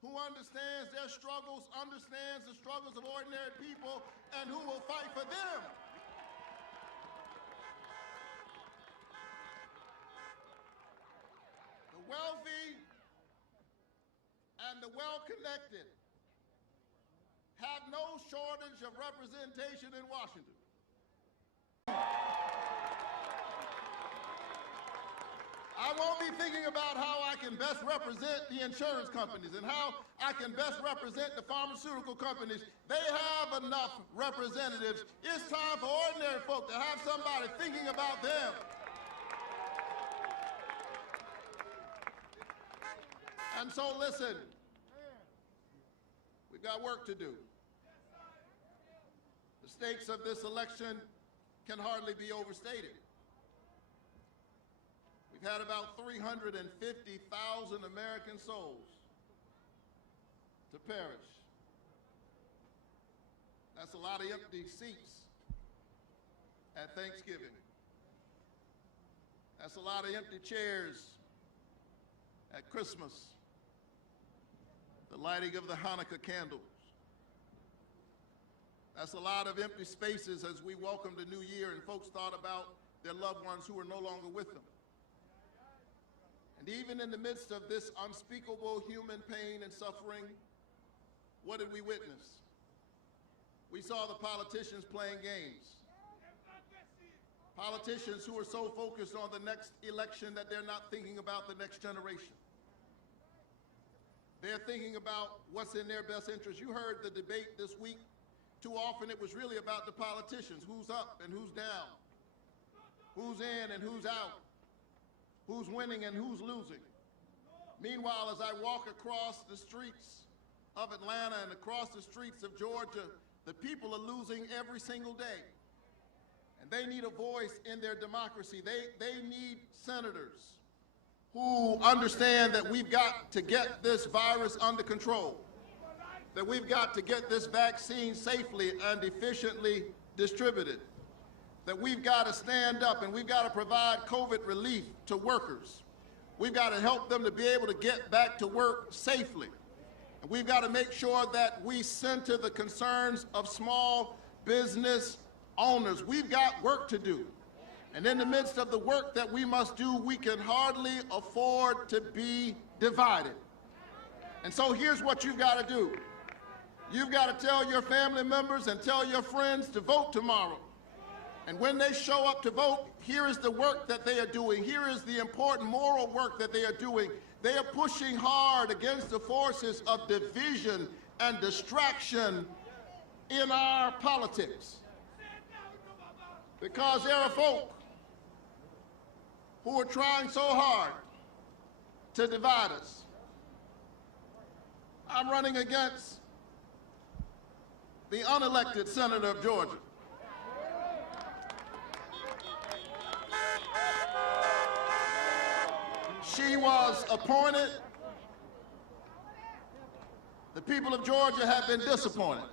who understands their struggles, understands the struggles of ordinary people, and who will fight for them. The wealthy and the well-connected have no shortage of representation in Washington. I won't be thinking about how I can best represent the insurance companies and how I can best represent the pharmaceutical companies. They have enough representatives. It's time for ordinary folk to have somebody thinking about them. And so listen, we've got work to do. The stakes of this election can hardly be overstated. We've had about 350,000 American souls to perish. That's a lot of empty seats at Thanksgiving. That's a lot of empty chairs at Christmas, the lighting of the Hanukkah candles. That's a lot of empty spaces as we welcome the new year and folks thought about their loved ones who are no longer with them. And even in the midst of this unspeakable human pain and suffering, what did we witness? We saw the politicians playing games. Politicians who are so focused on the next election that they're not thinking about the next generation. They're thinking about what's in their best interest. You heard the debate this week. Too often it was really about the politicians, who's up and who's down, who's in and who's out, who's winning and who's losing. Meanwhile, as I walk across the streets of Atlanta and across the streets of Georgia, the people are losing every single day. And they need a voice in their democracy. They need senators who understand that we've got to get this virus under control, that we've got to get this vaccine safely and efficiently distributed, that we've got to stand up and we've got to provide COVID relief to workers. We've got to help them to be able to get back to work safely. And we've got to make sure that we center the concerns of small business owners. We've got work to do. And in the midst of the work that we must do, we can hardly afford to be divided. And so here's what you've got to do. You've got to tell your family members and tell your friends to vote tomorrow. And when they show up to vote, here is the work that they are doing. Here is the important moral work that they are doing. They are pushing hard against the forces of division and distraction in our politics. Because there are folk who are trying so hard to divide us. I'm running against the unelected senator of Georgia. She was appointed. The people of Georgia have been disappointed.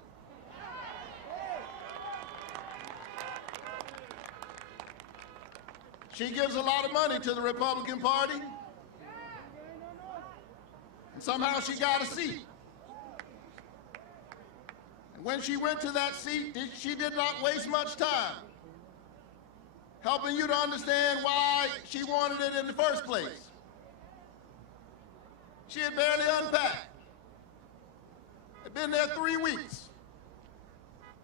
She gives a lot of money to the Republican Party, and somehow she got a seat. And when she went to that seat, she did not waste much time helping you to understand why she wanted it in the first place. She had barely unpacked. Had been there 3 weeks.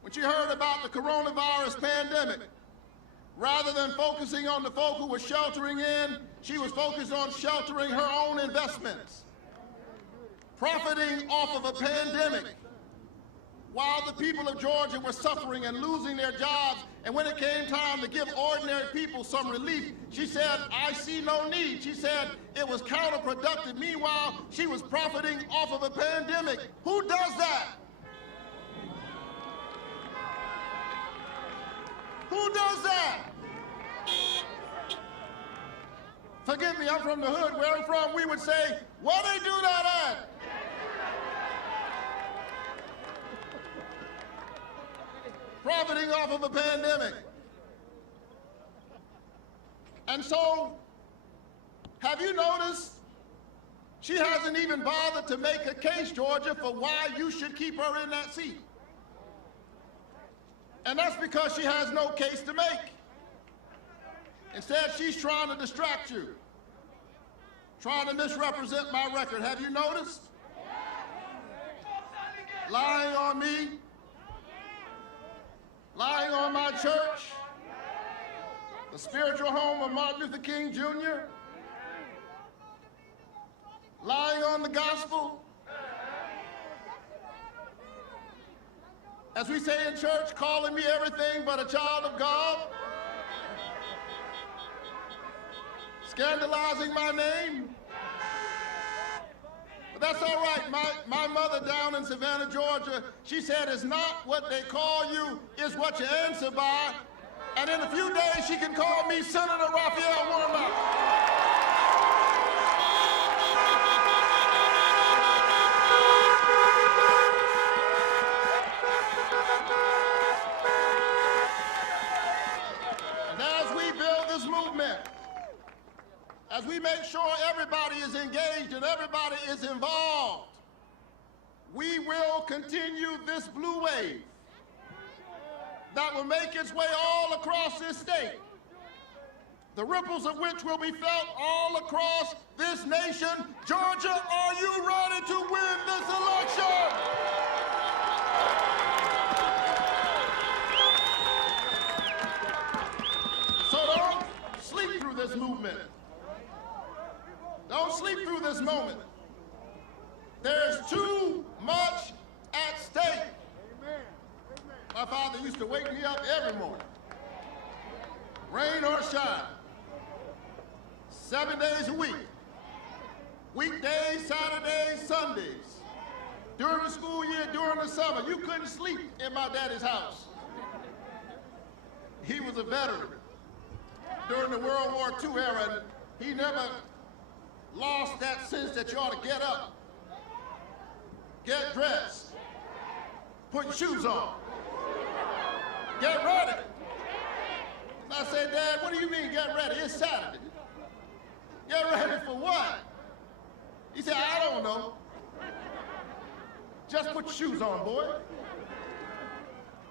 When she heard about the coronavirus pandemic, rather than focusing on the folk who were sheltering in, she was focused on sheltering her own investments, profiting off of a pandemic while the people of Georgia were suffering and losing their jobs. And when it came time to give ordinary people some relief, she said, I see no need. She said it was counterproductive. Meanwhile, she was profiting off of a pandemic. Who does that? Who does that? Forgive me, I'm from the hood. Where I'm from, we would say, what they do that at? Profiting off of a pandemic. And so, have you noticed She hasn't even bothered to make a case, Georgia, for why you should keep her in that seat. And that's because she has no case to make. Instead, she's trying to distract you, trying to misrepresent my record. Have you noticed? Lying on me, lying on my church, the spiritual home of Martin Luther King Jr., lying on the gospel. As we say in church, calling me everything but a child of God, scandalizing my name. But that's all right. My mother down in Savannah, Georgia, she said, it's not what they call you, it's what you answer by. And in a few days, she can call me Senator Raphael Warnock. And as we build this movement, as we make sure everybody is engaged and everybody is involved, we will continue this blue wave that will make its way all across this state, the ripples of which will be felt all across this nation. Georgia, are you ready to win this election? So don't sleep through this movement. Don't sleep through this moment. There's too much at stake. My father used to wake me up every morning, rain or shine, 7 days a week, weekdays, Saturdays, Sundays, during the school year, during the summer. You couldn't sleep in my daddy's house. He was a veteran during the World War II era, and he never lost that sense that you ought to get up, get dressed, put your shoes on, get ready. And I said, Dad, what do you mean get ready? It's Saturday. Get ready for what? He said, I don't know. Just put your shoes on, boy.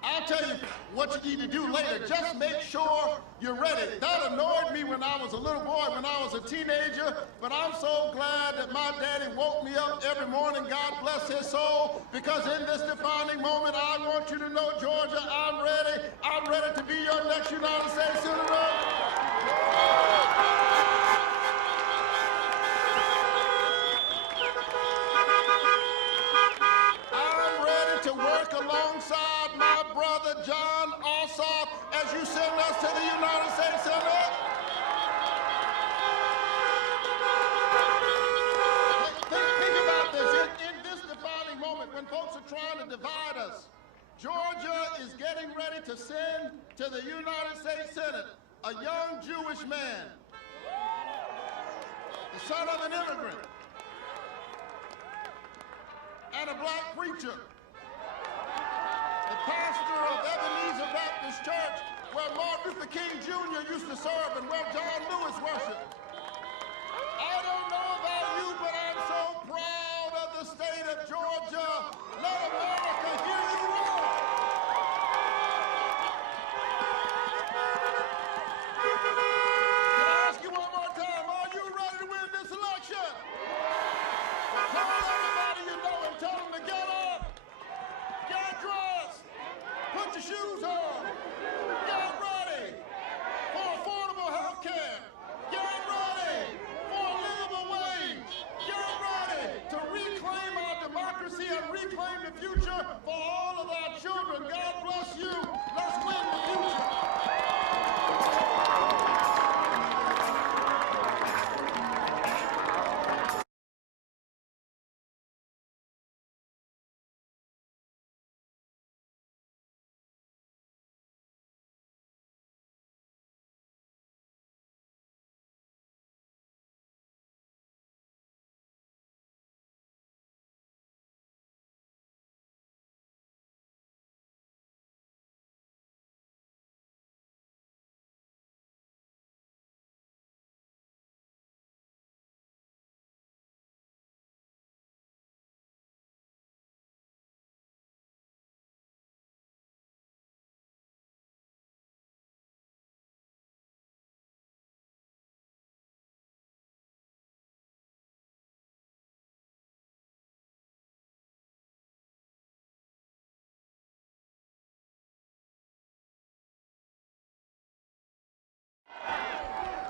I'll tell you what you need to do later. Just make sure you're ready. That annoyed me when I was a little boy, when I was a teenager, but I'm so glad that my daddy woke me up every morning, God bless his soul, because in this defining moment, I want you to know, Georgia, I'm ready. I'm ready to be your next United States Senator. Alongside my brother Jon Ossoff as you send us to the United States Senate. Think about this. In this defining moment, when folks are trying to divide us, Georgia is getting ready to send to the United States Senate a young Jewish man, the son of an immigrant, and a black preacher, the pastor of Ebenezer Baptist Church, where Martin Luther King Jr. used to serve and where John Lewis worshiped. I don't know about you, but I'm so proud of the state of Georgia. Let America hear you roar. Can I ask you one more time, are you ready to win this election? Call everybody you know and tell them to get up, get dressed, put your shoes on, get ready for affordable health care.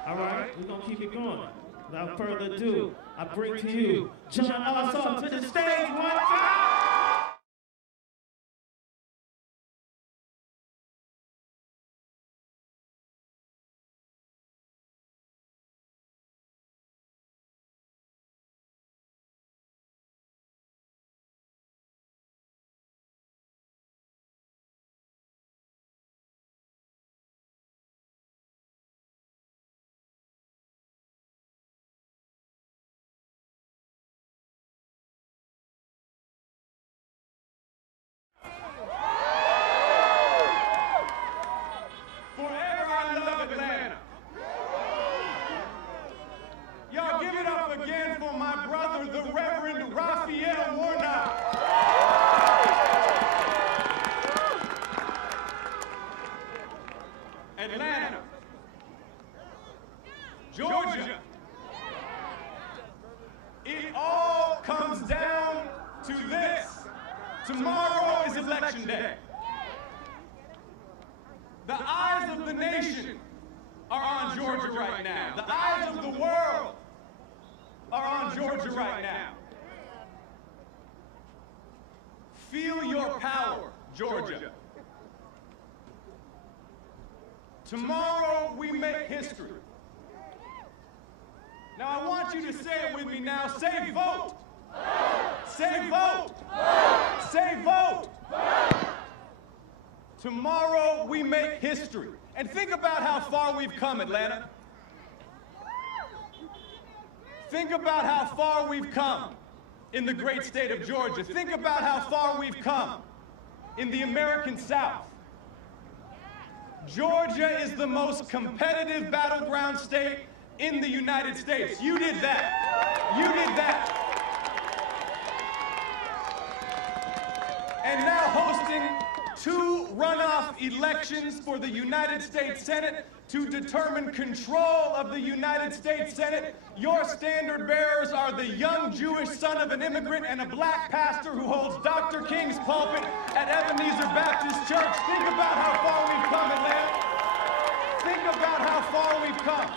All right, we're gonna keep it going. Without further ado, I bring to you Jon Ossoff to the stage one time. The Reverend Raphael Warnock. Atlanta, Georgia. It all comes down to this. Tomorrow is Election Day. The eyes of the nation are on Georgia right now. The eyes of the world are on Georgia right now. Feel your power, Georgia. Tomorrow we make history. Now I want you to say it with me now. Say vote. Say vote. Say vote. Tomorrow we make history. And think about how far we've come, Atlanta. Think about how far we've come in the great state of Georgia. Think about how far we've come in the American South. Georgia is the most competitive battleground state in the United States. You did that. You did that. And now hosting 2 runoff elections for the United States Senate to determine control of the United States Senate. Your standard bearers are the young Jewish son of an immigrant and a black pastor who holds Dr. King's pulpit at Ebenezer Baptist Church. Think about how far we've come, Atlanta. Think about how far we've come.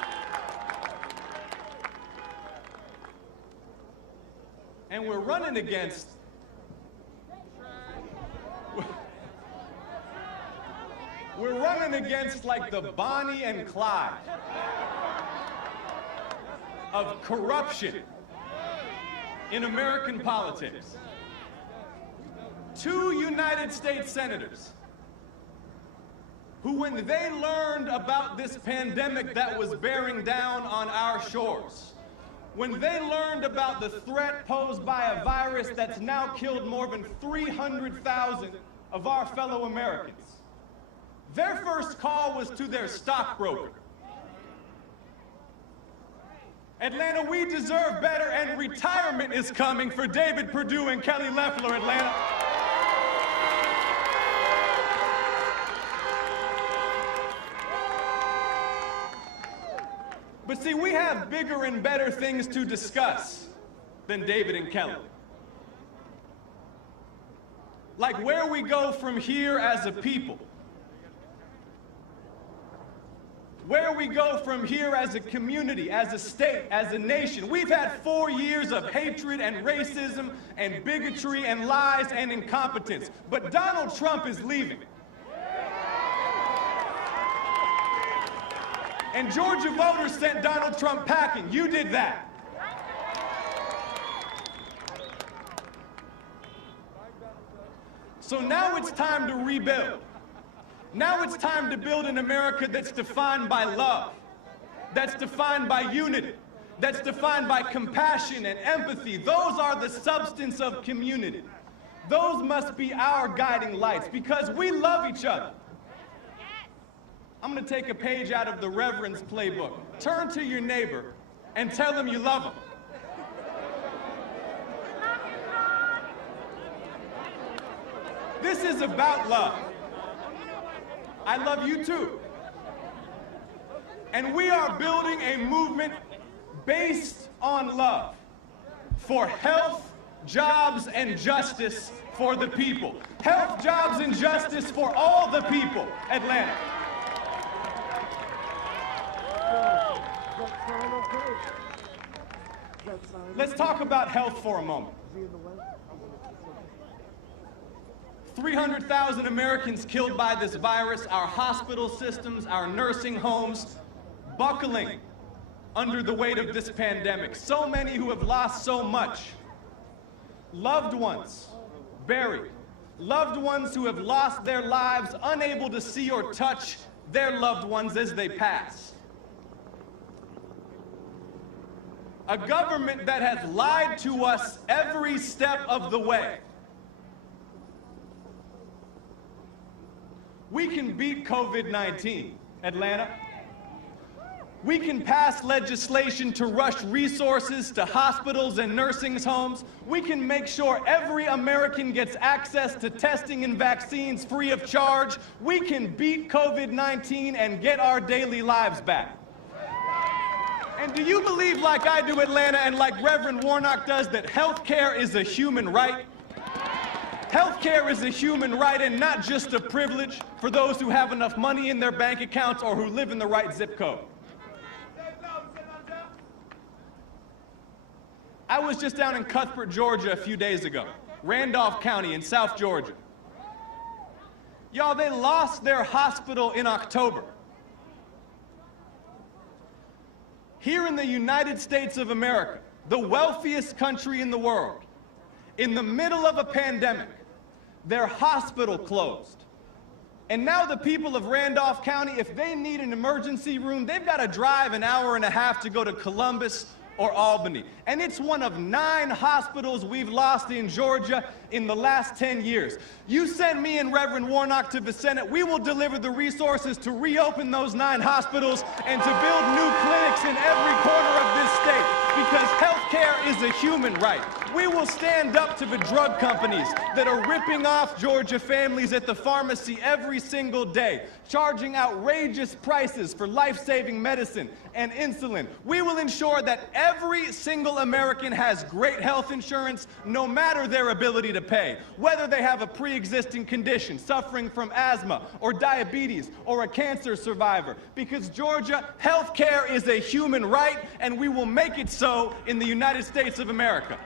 And we're running against like the Bonnie and Clyde of corruption in American politics. 2 United States senators who, when they learned about this pandemic that was bearing down on our shores, when they learned about the threat posed by a virus that's now killed more than 300,000 of our fellow Americans, their first call was to their stockbroker. Atlanta, we deserve better, and retirement is coming for David Perdue and Kelly Loeffler, Atlanta. But see, we have bigger and better things to discuss than David and Kelly. Like where we go from here as a people. Where we go from here as a community, as a state, as a nation. We've had 4 years of hatred and racism and bigotry and lies and incompetence. But Donald Trump is leaving. And Georgia voters sent Donald Trump packing. You did that. So now it's time to rebuild. Now it's time to build an America that's defined by love, that's defined by unity, that's defined by compassion and empathy. Those are the substance of community. Those must be our guiding lights because we love each other. I'm going to take a page out of the Reverend's playbook. Turn to your neighbor and tell him you love him. This is about love. I love you too. And we are building a movement based on love for health, jobs, and justice for the people. Health, jobs, and justice for all the people, Atlanta. Let's talk about health for a moment. 300,000 Americans killed by this virus, our hospital systems, our nursing homes, buckling under the weight of this pandemic. So many who have lost so much. Loved ones buried. Loved ones who have lost their lives, unable to see or touch their loved ones as they pass. A government that has lied to us every step of the way. We can beat COVID-19, Atlanta. We can pass legislation to rush resources to hospitals and nursing homes. We can make sure every American gets access to testing and vaccines free of charge. We can beat COVID-19 and get our daily lives back. And do you believe, like I do, Atlanta, and like Reverend Warnock does, that health care is a human right? Health care is a human right and not just a privilege for those who have enough money in their bank accounts or who live in the right zip code. I was just down in Cuthbert, Georgia a few days ago, Randolph County in South Georgia. Y'all, they lost their hospital in October. Here in the United States of America, the wealthiest country in the world, in the middle of a pandemic, their hospital closed. And now the people of Randolph County, if they need an emergency room, they've got to drive an hour and a half to go to Columbus or Albany. And it's one of 9 hospitals we've lost in Georgia in the last 10 years. You send me and Reverend Warnock to the Senate, we will deliver the resources to reopen those 9 hospitals and to build new clinics in every corner of this state, because health care is a human right. We will stand up to the drug companies that are ripping off Georgia families at the pharmacy every single day, charging outrageous prices for life-saving medicine and insulin. We will ensure that every single American has great health insurance, no matter their ability to pay, whether they have a pre-existing condition, suffering from asthma or diabetes or a cancer survivor. Because Georgia, health care is a human right, and we will make it so in the United States of America.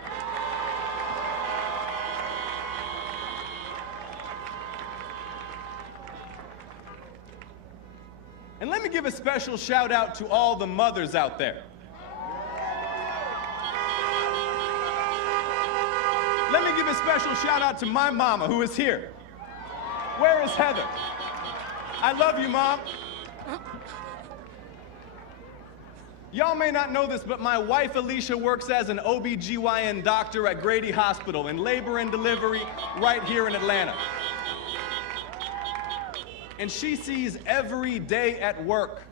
And let me give a special shout out to all the mothers out there. Let me give a special shout out to my mama who is here. Where is Heather? I love you, Mom. Y'all may not know this, but my wife Alicia works as an OB/GYN doctor at Grady Hospital in labor and delivery right here in Atlanta. And she sees every day at work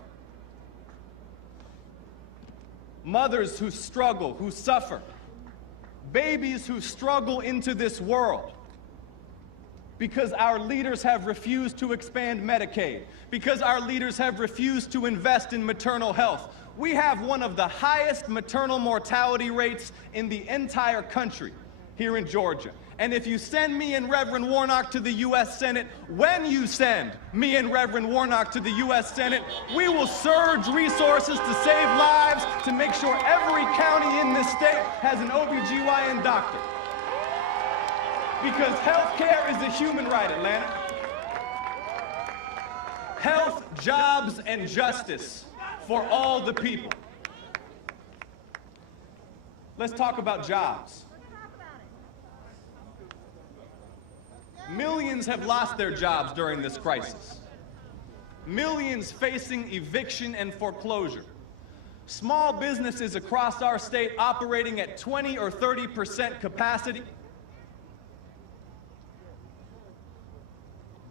mothers who struggle, who suffer, babies who struggle into this world because our leaders have refused to expand Medicaid, because our leaders have refused to invest in maternal health. We have one of the highest maternal mortality rates in the entire country here in Georgia. And if you send me and Reverend Warnock to the U.S. Senate, when you send me and Reverend Warnock to the U.S. Senate, we will surge resources to save lives, to make sure every county in this state has an OB/GYN doctor. Because health care is a human right, Atlanta. Health, jobs, and justice for all the people. Let's talk about jobs. Millions have lost their jobs during this crisis. Millions facing eviction and foreclosure. Small businesses across our state operating at 20 or 30% capacity.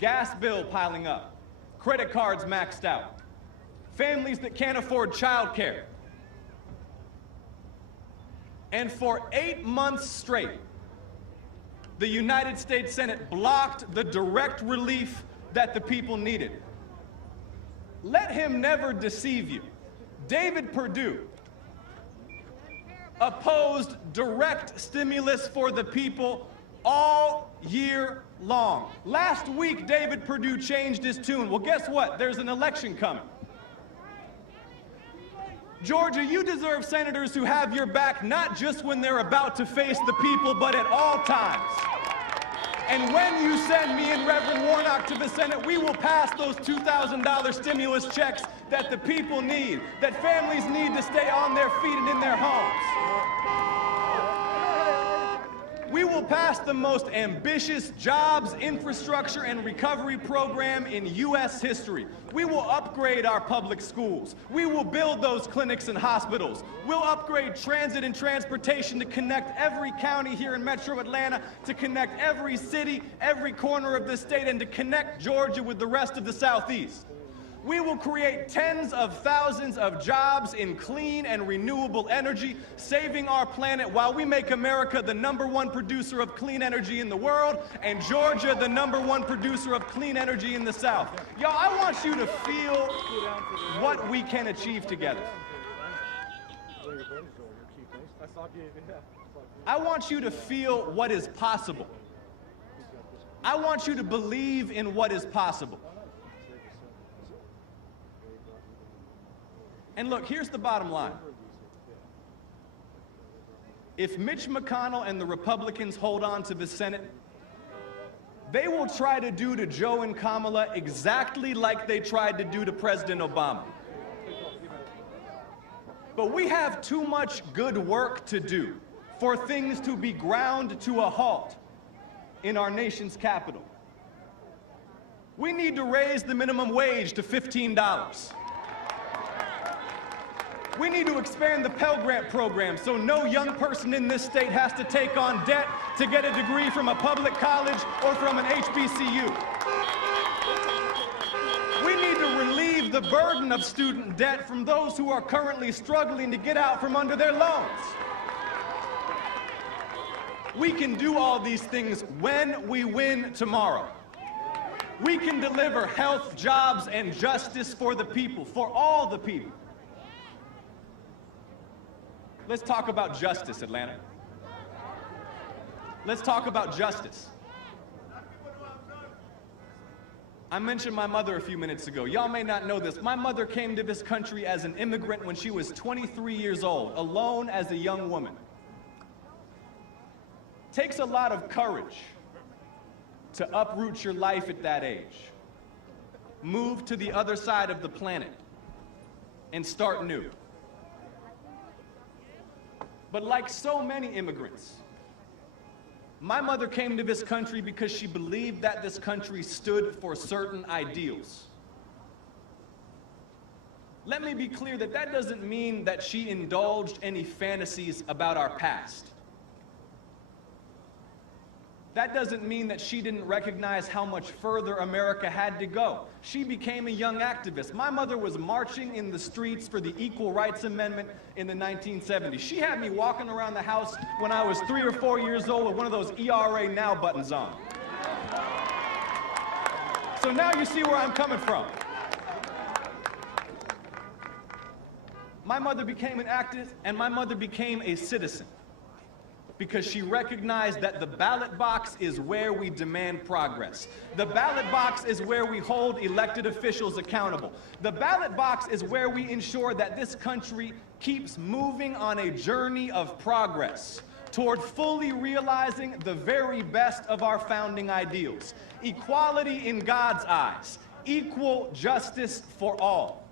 Gas bill piling up. Credit cards maxed out. Families that can't afford childcare. And for 8 months straight, the United States Senate blocked the direct relief that the people needed. Let him never deceive you. David Perdue opposed direct stimulus for the people all year long. Last week, David Perdue changed his tune. Well, guess what? There's an election coming. Georgia, you deserve senators who have your back not just when they're about to face the people, but at all times. And when you send me and Reverend Warnock to the Senate, we will pass those $2,000 stimulus checks that the people need, that families need to stay on their feet and in their homes. We will pass the most ambitious jobs, infrastructure, and recovery program in U.S. history. We will upgrade our public schools. We will build those clinics and hospitals. We'll upgrade transit and transportation to connect every county here in Metro Atlanta, to connect every city, every corner of the state, and to connect Georgia with the rest of the Southeast. We will create tens of thousands of jobs in clean and renewable energy, saving our planet while we make America the #1 producer of clean energy in the world, and Georgia the #1 producer of clean energy in the South. Y'all, I want you to feel what we can achieve together. I want you to feel what is possible. I want you to believe in what is possible. And look, here's the bottom line. If Mitch McConnell and the Republicans hold on to the Senate, they will try to do to Joe and Kamala exactly like they tried to do to President Obama. But we have too much good work to do for things to be ground to a halt in our nation's capital. We need to raise the minimum wage to $15. We need to expand the Pell Grant program so no young person in this state has to take on debt to get a degree from a public college or from an HBCU. We need to relieve the burden of student debt from those who are currently struggling to get out from under their loans. We can do all these things when we win tomorrow. We can deliver health, jobs, and justice for the people, for all the people. Let's talk about justice, Atlanta. Let's talk about justice. I mentioned my mother a few minutes ago. Y'all may not know this. My mother came to this country as an immigrant when she was 23 years old, alone as a young woman. It takes a lot of courage to uproot your life at that age, move to the other side of the planet, and start new. But like so many immigrants, my mother came to this country because she believed that this country stood for certain ideals. Let me be clear that that doesn't mean that she indulged any fantasies about our past. That doesn't mean that she didn't recognize how much further America had to go. She became a young activist. My mother was marching in the streets for the Equal Rights Amendment in the 1970s. She had me walking around the house when I was 3 or 4 years old with one of those ERA Now buttons on. So now you see where I'm coming from. My mother became an activist, and my mother became a citizen, because she recognized that the ballot box is where we demand progress. The ballot box is where we hold elected officials accountable. The ballot box is where we ensure that this country keeps moving on a journey of progress toward fully realizing the very best of our founding ideals. Equality in God's eyes, equal justice for all.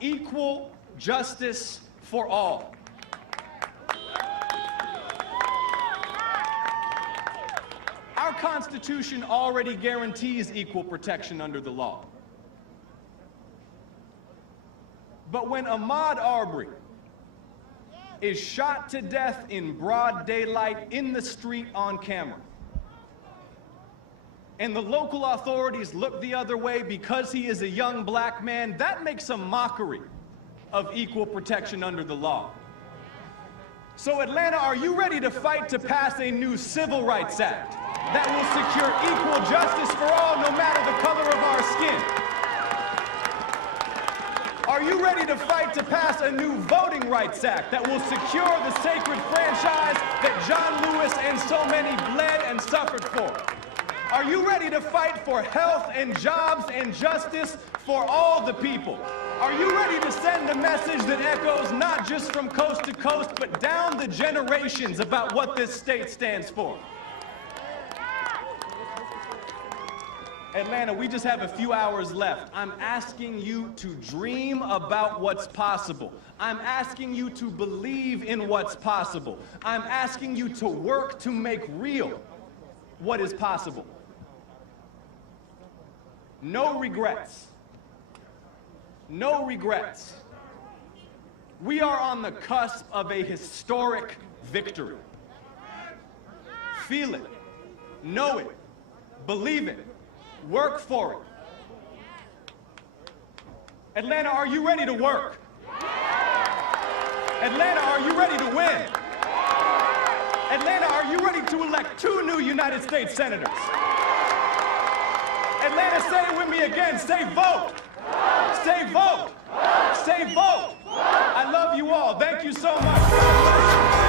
Equal justice for all. Our Constitution already guarantees equal protection under the law. But when Ahmaud Arbery is shot to death in broad daylight in the street on camera, and the local authorities look the other way because he is a young black man, that makes a mockery of equal protection under the law. So Atlanta, are you ready to fight to pass a new Civil Rights Act that will secure equal justice for all, no matter the color of our skin? Are you ready to fight to pass a new Voting Rights Act that will secure the sacred franchise that John Lewis and so many bled and suffered for? Are you ready to fight for health and jobs and justice for all the people? Are you ready to send a message that echoes not just from coast to coast, but down the generations about what this state stands for? Atlanta, we just have a few hours left. I'm asking you to dream about what's possible. I'm asking you to believe in what's possible. I'm asking you to work to make real what is possible. No regrets. No regrets. We are on the cusp of a historic victory. Feel it. Know it. Believe it. Work for it. Atlanta, are you ready to work? Atlanta, are you ready to win? Atlanta, are you ready to elect 2 new United States Senators? Atlanta, say it with me again. Say vote. Say vote. Say vote. I love you all. Thank you so much.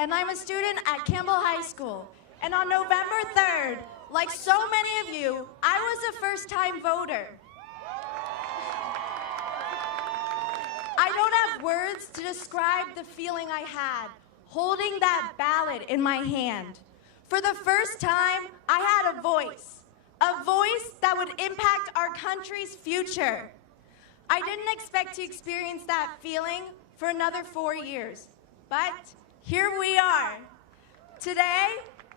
and I'm a student at Campbell High School. And on November 3rd, like so many of you, I was a first-time voter. I don't have words to describe the feeling I had holding that ballot in my hand. For the first time, I had a voice that would impact our country's future. I didn't expect to experience that feeling for another 4 years, but here we are. Today,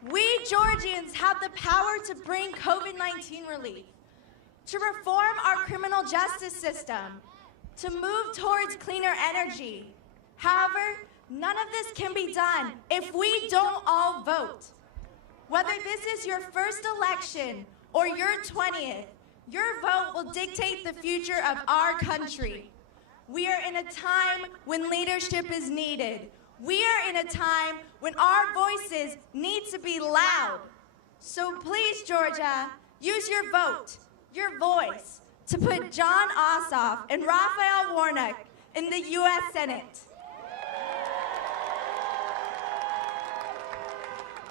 we Georgians have the power to bring COVID-19 relief, to reform our criminal justice system, to move towards cleaner energy. However, none of this can be done if we don't all vote. Whether this is your first election or your 20th, your vote will dictate the future of our country. We are in a time when leadership is needed. We are in a time when our voices need to be loud. So please, Georgia, use your vote, your voice, to put Jon Ossoff and Raphael Warnock in the U.S. Senate.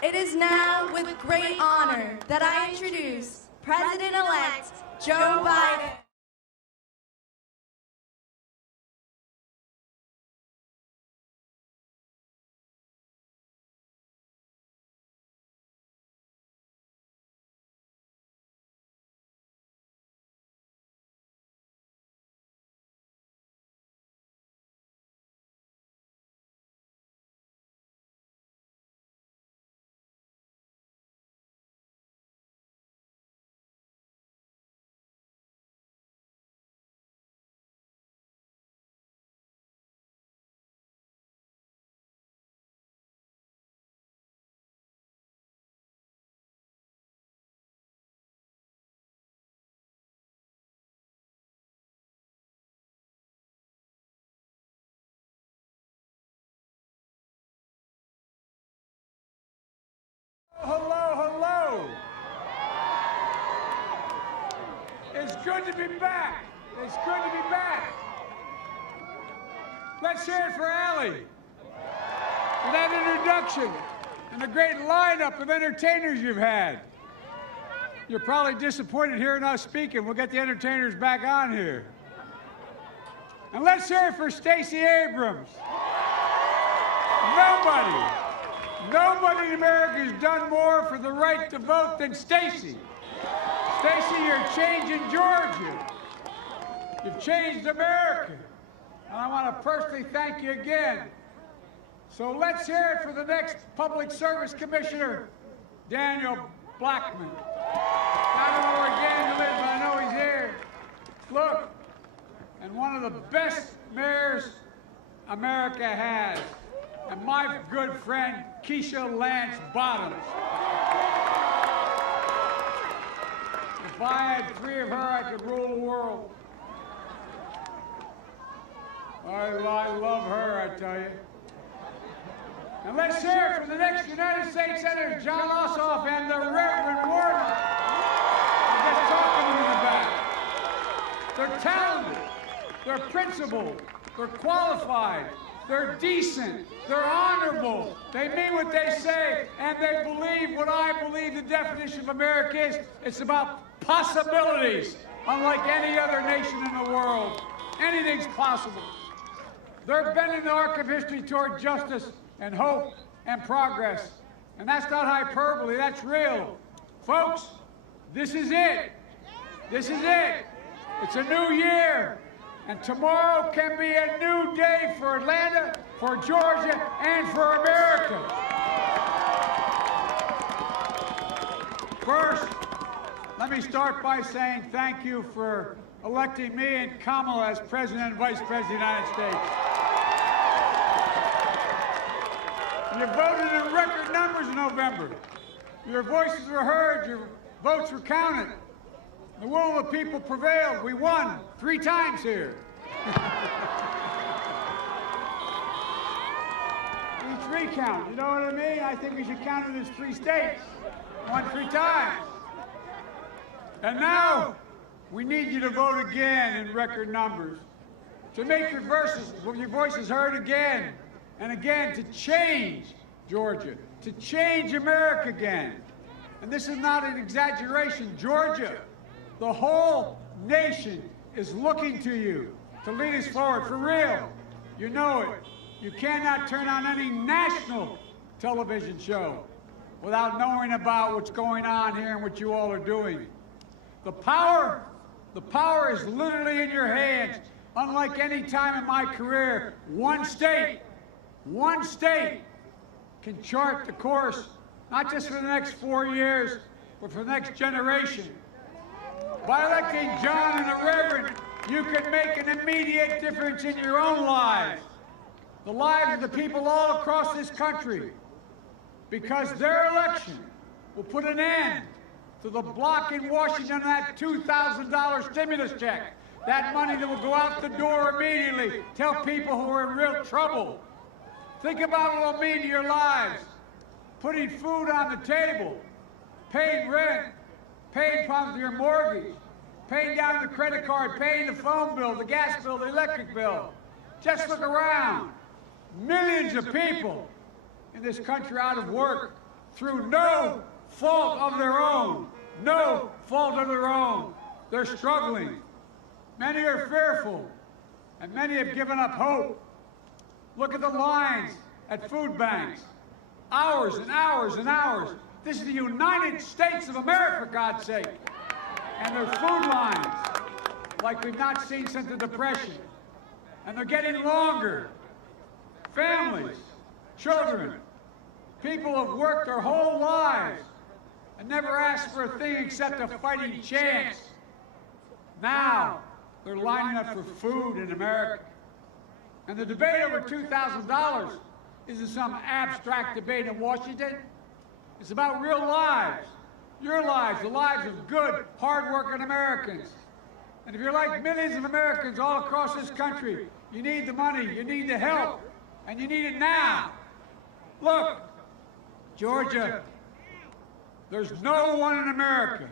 It is now with great honor that I introduce President-elect Joe Biden. Hello, hello. It's good to be back. It's good to be back. Let's hear it for Allie. For that introduction and the great lineup of entertainers you've had. You're probably disappointed hearing us speaking. We'll get the entertainers back on here. And let's hear it for Stacey Abrams. Nobody in America has done more for the right to vote than Stacey. Stacey, you're changing Georgia. You've changed America. And I want to personally thank you again. So let's hear it for the next Public Service Commissioner, Daniel Blackman. I don't know where Daniel is, but I know he's here. Look, and one of the best mayors America has. And my good friend, Keisha Lance Bottoms. If I had 3 of her, I could rule the world. I love her, I tell you. And let's hear it for the next United States Senator, Jon Ossoff and the Reverend Warnock. I'm just talking to them about. They're talented, they're principled, they're qualified, they're decent, they're honorable, they mean what they say, and they believe what I believe the definition of America is. It's about possibilities, unlike any other nation in the world. Anything's possible. They're bending the arc of history toward justice and hope and progress. And that's not hyperbole, that's real. Folks, this is it. This is it. It's a new year. And tomorrow can be a new day for Atlanta, for Georgia, and for America. First, let me start by saying thank you for electing me and Kamala as President and Vice President of the United States. You voted in record numbers in November. Your voices were heard, your votes were counted. The will of the people prevailed. We won 3 times here. Each recount, you know what I mean? I think we should count it as 3 states. Won 3 times. And now, we need you to vote again in record numbers. To make your voices heard again and again, to change Georgia, to change America again. And this is not an exaggeration. Georgia, the whole nation is looking to you to lead us forward, for real. You know it. You cannot turn on any national television show without knowing about what's going on here and what you all are doing. The power is literally in your hands. Unlike any time in my career, one state can chart the course, not just for the next 4 years, but for the next generation. By electing Jon and the Reverend, you can make an immediate difference in your own lives, the lives of the people all across this country, because their election will put an end to the block in Washington on that $2,000 stimulus check. That money that will go out the door immediately, tell people who are in real trouble. Think about what it'll mean to your lives. Putting food on the table, paying rent, paying problems with your mortgage, paying down the credit card, paying the phone bill, the gas bill, the electric bill. Just look around. Millions of people in this country out of work through no fault of their own. No fault of their own. They're struggling. Many are fearful, and many have given up hope. Look at the lines at food banks. Hours and hours and hours. This is the United States of America, for God's sake. And their food lines, like we've not seen since the Depression. And they're getting longer. Families, children, people have worked their whole lives and never asked for a thing except a fighting chance. Now, they're lining up for food in America. And the debate over $2,000 isn't some abstract debate in Washington. It's about real lives. Your lives, the lives of good, hard-working Americans. And if you're like millions of Americans all across this country, you need the money, you need the help, and you need it now. Look, Georgia, there's no one in America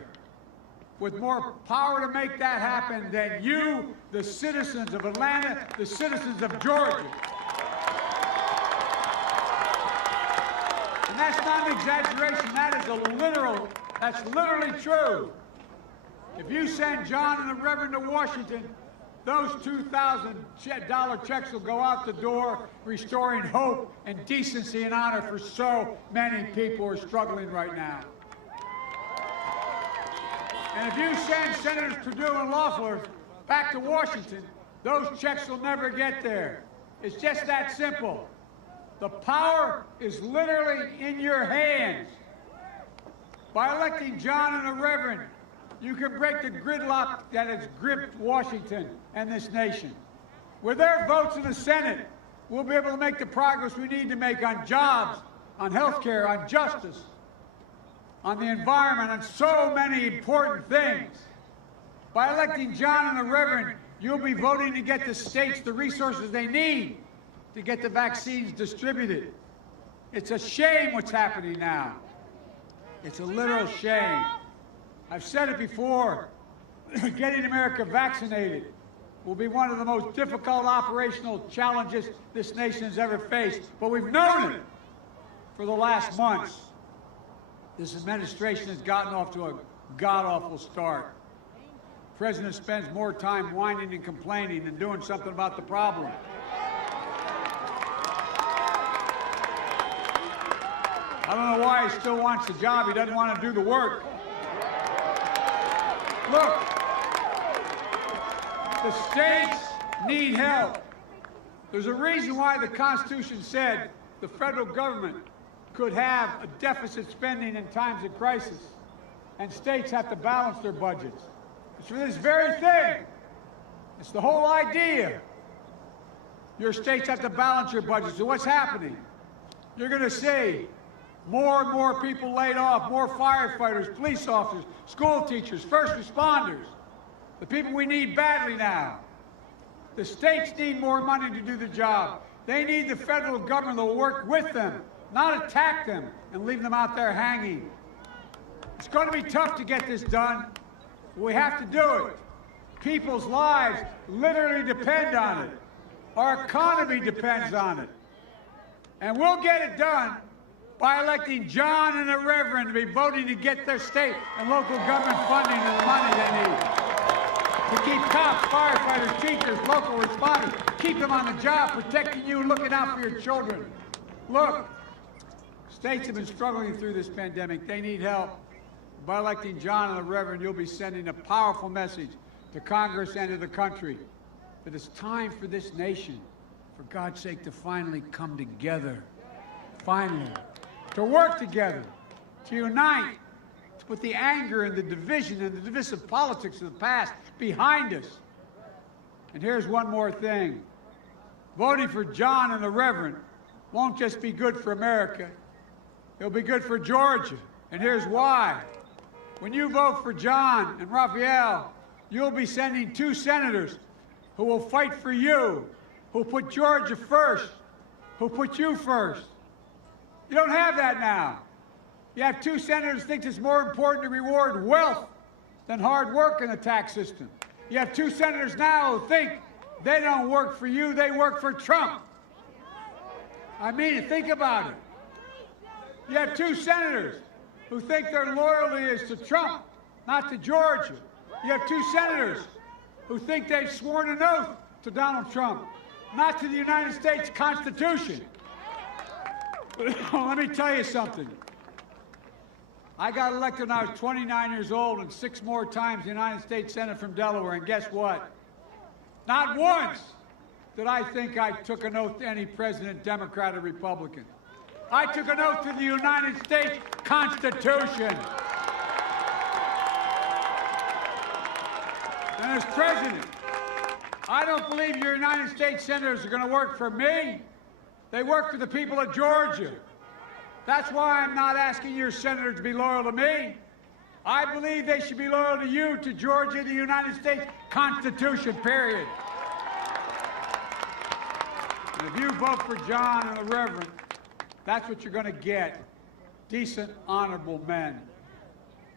with more power to make that happen than you, the citizens of Atlanta, the citizens of Georgia. And that's not an exaggeration, that is that's literally true. If you send Jon and the Reverend to Washington, those $2,000 checks will go out the door, restoring hope and decency and honor for so many people who are struggling right now. And if you send Senators Perdue and Loeffler back to Washington, those checks will never get there. It's just that simple. The power is literally in your hands. By electing Jon and the Reverend, you can break the gridlock that has gripped Washington and this nation. With their votes in the Senate, we'll be able to make the progress we need to make on jobs, on health care, on justice, on the environment, on so many important things. By electing Jon and the Reverend, you'll be voting to get the states the resources they need to get the vaccines distributed. It's a shame what's happening now. It's a literal shame. I've said it before, getting America vaccinated will be one of the most difficult operational challenges this nation has ever faced. But we've known it for the last months. This administration has gotten off to a god-awful start. The president spends more time whining and complaining than doing something about the problem. I don't know why he still wants the job. He doesn't want to do the work. Look, the states need help. There's a reason why the Constitution said the federal government could have a deficit spending in times of crisis, and states have to balance their budgets. It's for this very thing. It's the whole idea. Your states have to balance your budgets. So what's happening? You're going to see more and more people laid off, more firefighters, police officers, school teachers, first responders, the people we need badly now. The states need more money to do the job. They need the federal government to work with them, not attack them and leave them out there hanging. It's going to be tough to get this done, but we have to do it. People's lives literally depend on it. Our economy depends on it. And we'll get it done by electing Jon and the Reverend to be voting to get their state and local government funding and the money they need. To keep cops, firefighters, teachers, local responders, keep them on the job, protecting you and looking out for your children. Look, states have been struggling through this pandemic. They need help. By electing Jon and the Reverend, you'll be sending a powerful message to Congress and to the country that it's time for this nation, for God's sake, to finally come together. Finally. To work together. To unite. To put the anger and the division and the divisive politics of the past behind us. And here's one more thing. Voting for Jon and the Reverend won't just be good for America. It'll be good for Georgia. And here's why. When you vote for Jon and Raphael, you'll be sending 2 senators who will fight for you, who put Georgia first, who put you first. You don't have that now. You have 2 senators who think it's more important to reward wealth than hard work in the tax system. You have 2 senators now who think they don't work for you, they work for Trump. I mean, think about it. You have 2 senators who think their loyalty is to Trump, not to Georgia. You have 2 senators who think they've sworn an oath to Donald Trump, not to the United States Constitution. Let me tell you something. I got elected when I was 29 years old and 6 more times in the United States Senate from Delaware, and guess what? Not once did I think I took an oath to any president, Democrat or Republican. I took an oath to the United States Constitution. And as president, I don't believe your United States senators are going to work for me. They work for the people of Georgia. That's why I'm not asking your senators to be loyal to me. I believe they should be loyal to you, to Georgia, the United States Constitution, period. And if you vote for Jon and the Reverend, that's what you're going to get. Decent, honorable men.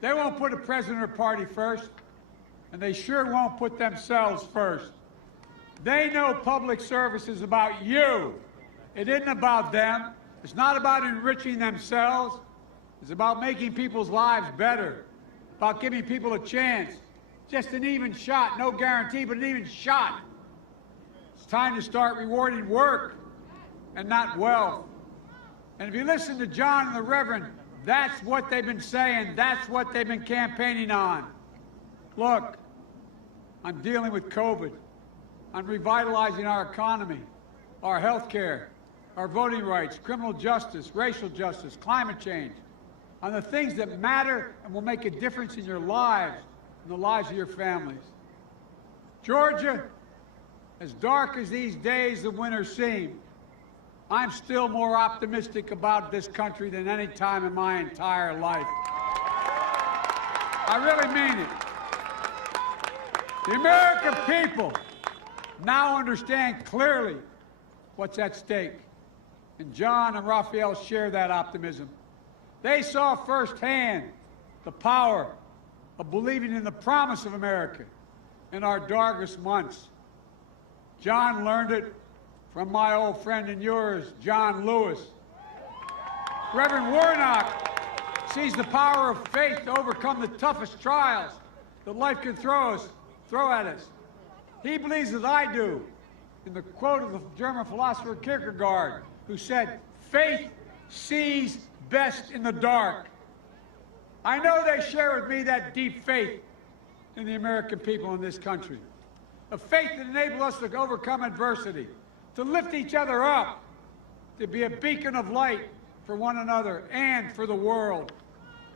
They won't put a president or party first, and they sure won't put themselves first. They know public service is about you. It isn't about them. It's not about enriching themselves. It's about making people's lives better, about giving people a chance. Just an even shot, no guarantee, but an even shot. It's time to start rewarding work and not wealth. And if you listen to Jon and the Reverend, that's what they've been saying. That's what they've been campaigning on. Look, I'm dealing with COVID. I'm revitalizing our economy, our health care, our voting rights, criminal justice, racial justice, climate change, on the things that matter and will make a difference in your lives and the lives of your families. Georgia, as dark as these days of winter seem, I'm still more optimistic about this country than any time in my entire life. I really mean it. The American people now understand clearly what's at stake. And Jon and Raphael share that optimism. They saw firsthand the power of believing in the promise of America in our darkest months. Jon learned it from my old friend and yours, John Lewis. Reverend Warnock sees the power of faith to overcome the toughest trials that life can throw at us. He believes as I do in the quote of the German philosopher Kierkegaard, who said, "Faith sees best in the dark." I know they share with me that deep faith in the American people in this country, a faith that enables us to overcome adversity, to lift each other up, to be a beacon of light for one another and for the world.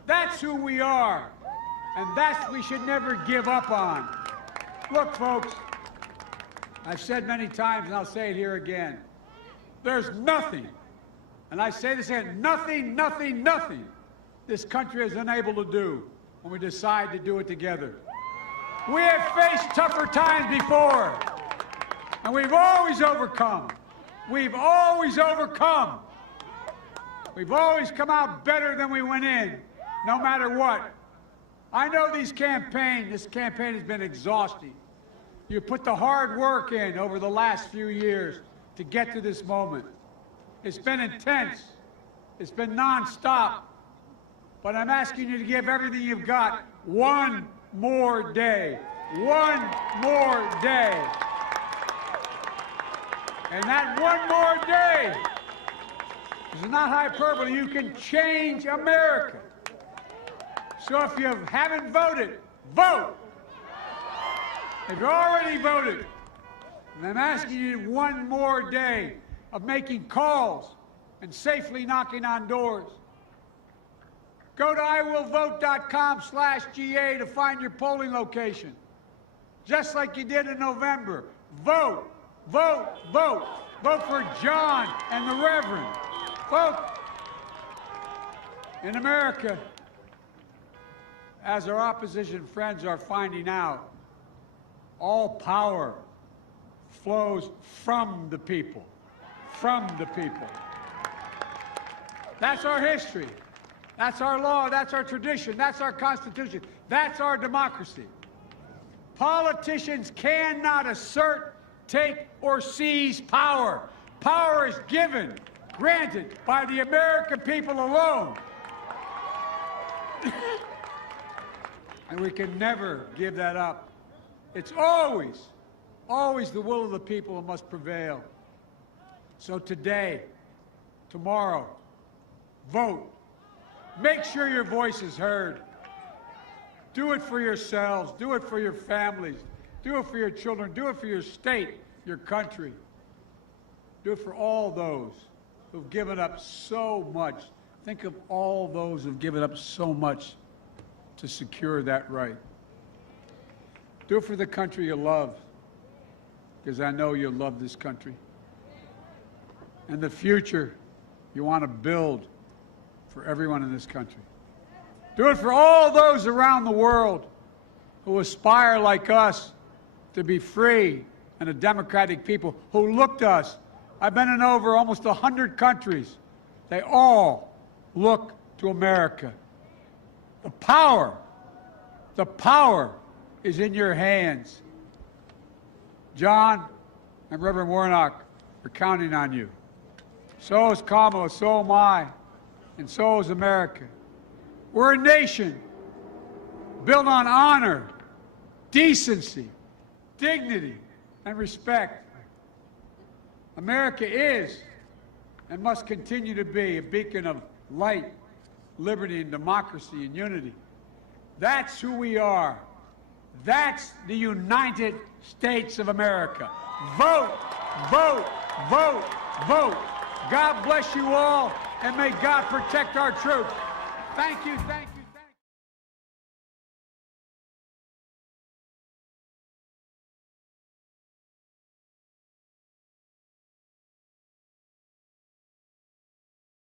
That's who we are, and that's what we should never give up on. Look, folks, I've said many times, and I'll say it here again, there's nothing, and I say this again, nothing this country is unable to do when we decide to do it together. We have faced tougher times before, and we've always overcome. We've always overcome. We've always come out better than we went in, no matter what. I know this campaign has been exhausting. You put the hard work in over the last few years to get to this moment. It's been intense. It's been nonstop. But I'm asking you to give everything you've got one more day. One more day. And that one more day is not hyperbole. You can change America. So if you haven't voted, vote. If you already voted, and I'm asking you one more day of making calls and safely knocking on doors. Go to iwillvote.com/GA to find your polling location. Just like you did in November. Vote, vote, vote. Vote for Jon and the Reverend. Vote. In America, as our opposition friends are finding out, all power flows from the people. From the people. That's our history. That's our law. That's our tradition. That's our Constitution. That's our democracy. Politicians cannot assert, take, or seize power. Power is given, granted by the American people alone. And we can never give that up. It's always, always the will of the people that must prevail. So today, tomorrow, vote. Make sure your voice is heard. Do it for yourselves. Do it for your families. Do it for your children. Do it for your state, your country. Do it for all those who've given up so much. Think of all those who've given up so much to secure that right. Do it for the country you love, because I know you love this country. And the future you want to build for everyone in this country. Do it for all those around the world who aspire, like us, to be free and a democratic people, who look to us. I've been in over almost 100 countries. They all look to America. The power is in your hands. Jon and Reverend Warnock are counting on you. So is Kamala, so am I, and so is America. We're a nation built on honor, decency, dignity, and respect. America is and must continue to be a beacon of light, liberty, and democracy and unity. That's who we are. That's the United States of America. Vote, vote, vote, vote. God bless you all, and may God protect our troops. Thank you, thank you.